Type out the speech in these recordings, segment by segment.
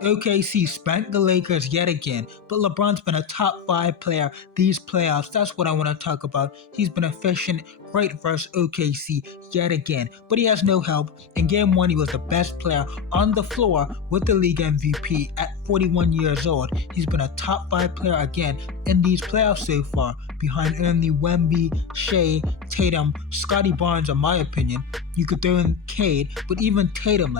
OKC spanked the Lakers yet again, but LeBron's been a top 5 player these playoffs. That's what I want to talk about. He's been efficient, great versus OKC yet again, but he has no help. In game 1, he was the best player on the floor with the league MVP at 41 years old. He's been a top 5 player again in these playoffs so far, behind only Wemby, Shea, Tatum, Scotty Barnes in my opinion. You could throw in Cade, but even Tatum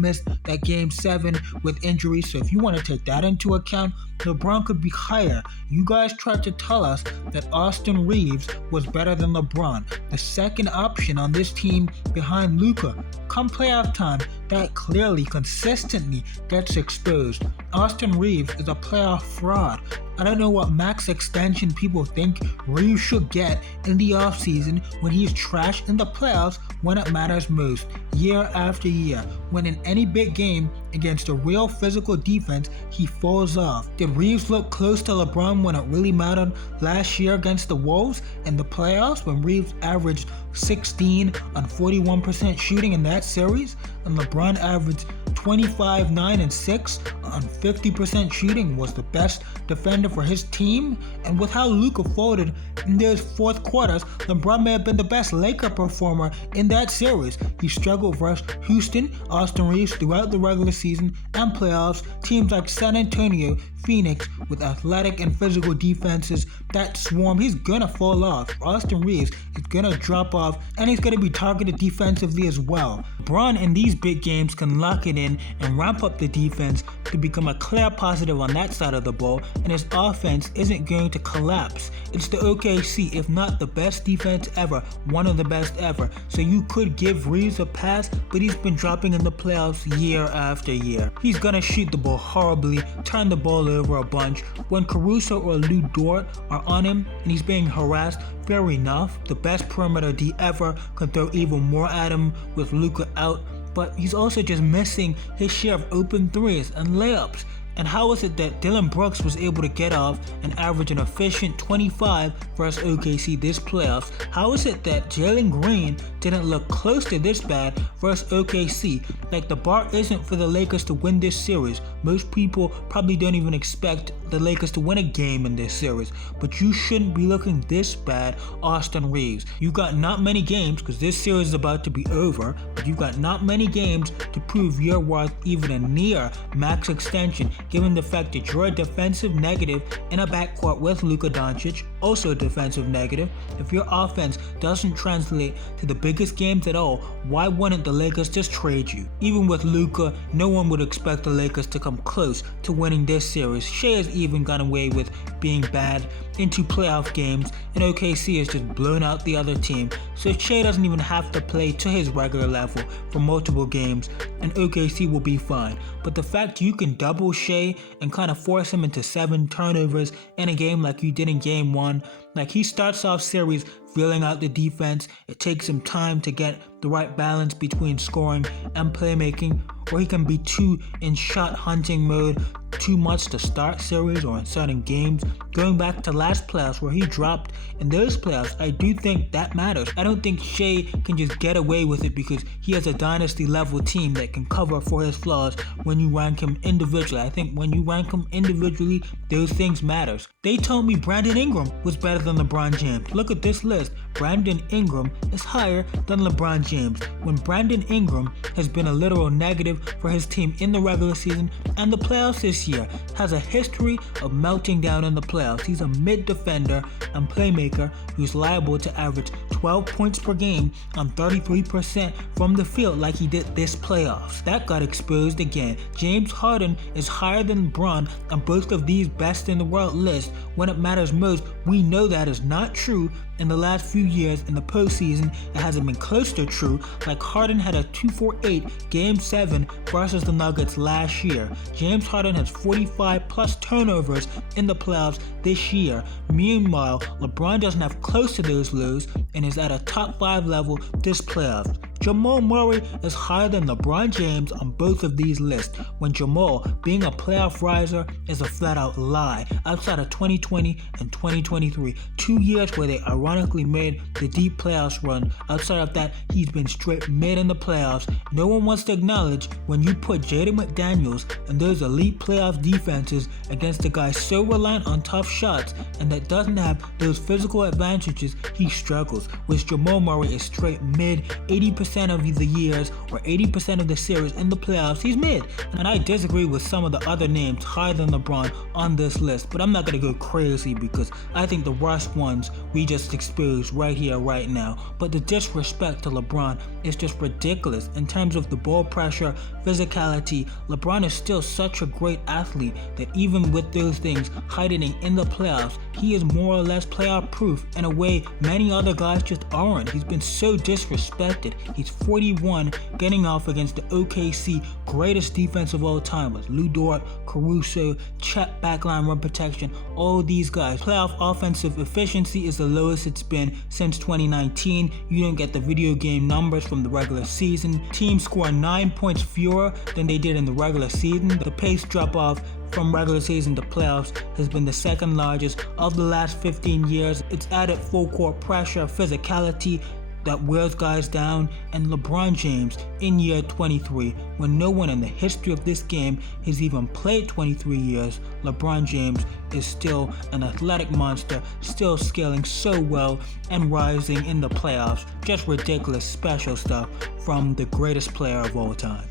missed that game 7 with injury, so if you want to take that into account, LeBron could be higher. You guys tried to tell us that Austin Reeves was better than LeBron, the second option on this team behind Luka. Come playoff time, that clearly, consistently gets exposed. Austin Reeves is a playoff fraud. I don't know what max extension people think Reeves should get in the offseason when he's trash in the playoffs when it matters most, year after year. When in any big game against a real physical defense, he falls off. Did Reeves look close to LeBron when it really mattered last year against the Wolves in the playoffs when Reeves averaged 16 on 41% shooting in that series and LeBron averaged 25, 9, and 6 on 50% shooting, was the best defender for his team? And with how Luka folded in those fourth quarters, LeBron may have been the best Laker performer in that series. He struggled versus Houston, Austin Reeves throughout the regular season and playoffs, teams like San Antonio, Phoenix with athletic and physical defenses that swarm. He's gonna fall off. Austin Reeves is gonna drop off and he's gonna be targeted defensively as well. LeBron in these big games can lock it in and ramp up the defense to become a clear positive on that side of the ball, and his offense isn't going to collapse. It's the OKC, if not the best defense ever, one of the best ever. So you could give Reeves a pass, but he's been dropping in the playoffs year after year. He's gonna shoot the ball horribly, turn the ball over a bunch. When Caruso or Lou Dort are on him and he's being harassed, fair enough. The best perimeter D ever could throw even more at him with Luka out, but he's also just missing his share of open threes and layups. And how is it that Dillon Brooks was able to get off and average an efficient 25 versus OKC this playoffs? How is it that Jalen Green didn't look close to this bad versus OKC? Like, the bar isn't for the Lakers to win this series. Most people probably don't even expect the Lakers to win a game in this series, but you shouldn't be looking this bad, Austin Reeves. You got not many games, because this series is about to be over, but you've got not many games to prove you're worth even a near max extension, given the fact that you're a defensive negative in a backcourt with Luka Doncic, also a defensive negative. If your offense doesn't translate to the biggest games at all, why wouldn't the Lakers just trade you? Even with Luka, no one would expect the Lakers to come close to winning this series. Shea has even gone away with being bad into playoff games, and OKC has just blown out the other team, so Shea doesn't even have to play to his regular level for multiple games, and OKC will be fine. But the fact you can double Shea and kind of force him into 7 turnovers in a game like you did in game 1, like, he starts off series feeling out the defense, it takes him time to get the right balance between scoring and playmaking, or he can be too in shot hunting mode, too much to start series or in certain games. Going back to last playoffs where he dropped in those playoffs, I do think that matters. I don't think Shea can just get away with it because he has a dynasty level team that can cover for his flaws when you rank him individually. I think when you rank him individually, those things matters. They told me Brandon Ingram was better than LeBron James. Look at this list. Brandon Ingram is higher than LeBron James, when Brandon Ingram has been a literal negative for his team in the regular season and the playoffs this year, has a history of melting down in the playoffs. He's a mid defender and playmaker who's liable to average 12 points per game on 33% from the field like he did this playoffs. That got exposed again. James Harden is higher than LeBron on both of these best in the world lists. When it matters most, we know that is not true. In the last few years in the postseason, it hasn't been close to true, like Harden had a 2-for-8 Game 7 versus the Nuggets last year. James Harden has 45 plus turnovers in the playoffs this year. Meanwhile, LeBron doesn't have close to those lows and is at a top 5 level this playoffs. Jamal Murray is higher than LeBron James on both of these lists, when Jamal, being a playoff riser, is a flat-out lie outside of 2020 and 2023, 2 years where they ironically made the deep playoffs run. Outside of that, he's been straight mid in the playoffs. No one wants to acknowledge when you put Jaden McDaniels and those elite playoff defenses against a guy so reliant on tough shots and that doesn't have those physical advantages, he struggles. Whereas Jamal Murray is straight mid 80% of the years or 80% of the series in the playoffs, he's mid. And I disagree with some of the other names higher than LeBron on this list, but I'm not going to go crazy because I think the worst ones we just experienced right here, right now. But the disrespect to LeBron is just ridiculous. In terms of the ball pressure, physicality, LeBron is still such a great athlete that even with those things hiding in the playoffs, he is more or less playoff proof in a way many other guys just aren't. He's been so disrespected. He's 41, getting off against the OKC greatest defense of all time with Lou Dort, Caruso, Chet backline rim protection, all these guys. Playoff offensive efficiency is the lowest it's been since 2019. You don't get the video game numbers from the regular season. Teams score 9 points fewer than they did in the regular season. The pace drop off from regular season to playoffs has been the second largest of the last 15 years. It's added full court pressure, physicality that wears guys down, and LeBron James in year 23, when no one in the history of this game has even played 23 years, LeBron James is still an athletic monster, still scaling so well and rising in the playoffs. Just ridiculous special stuff from the greatest player of all time.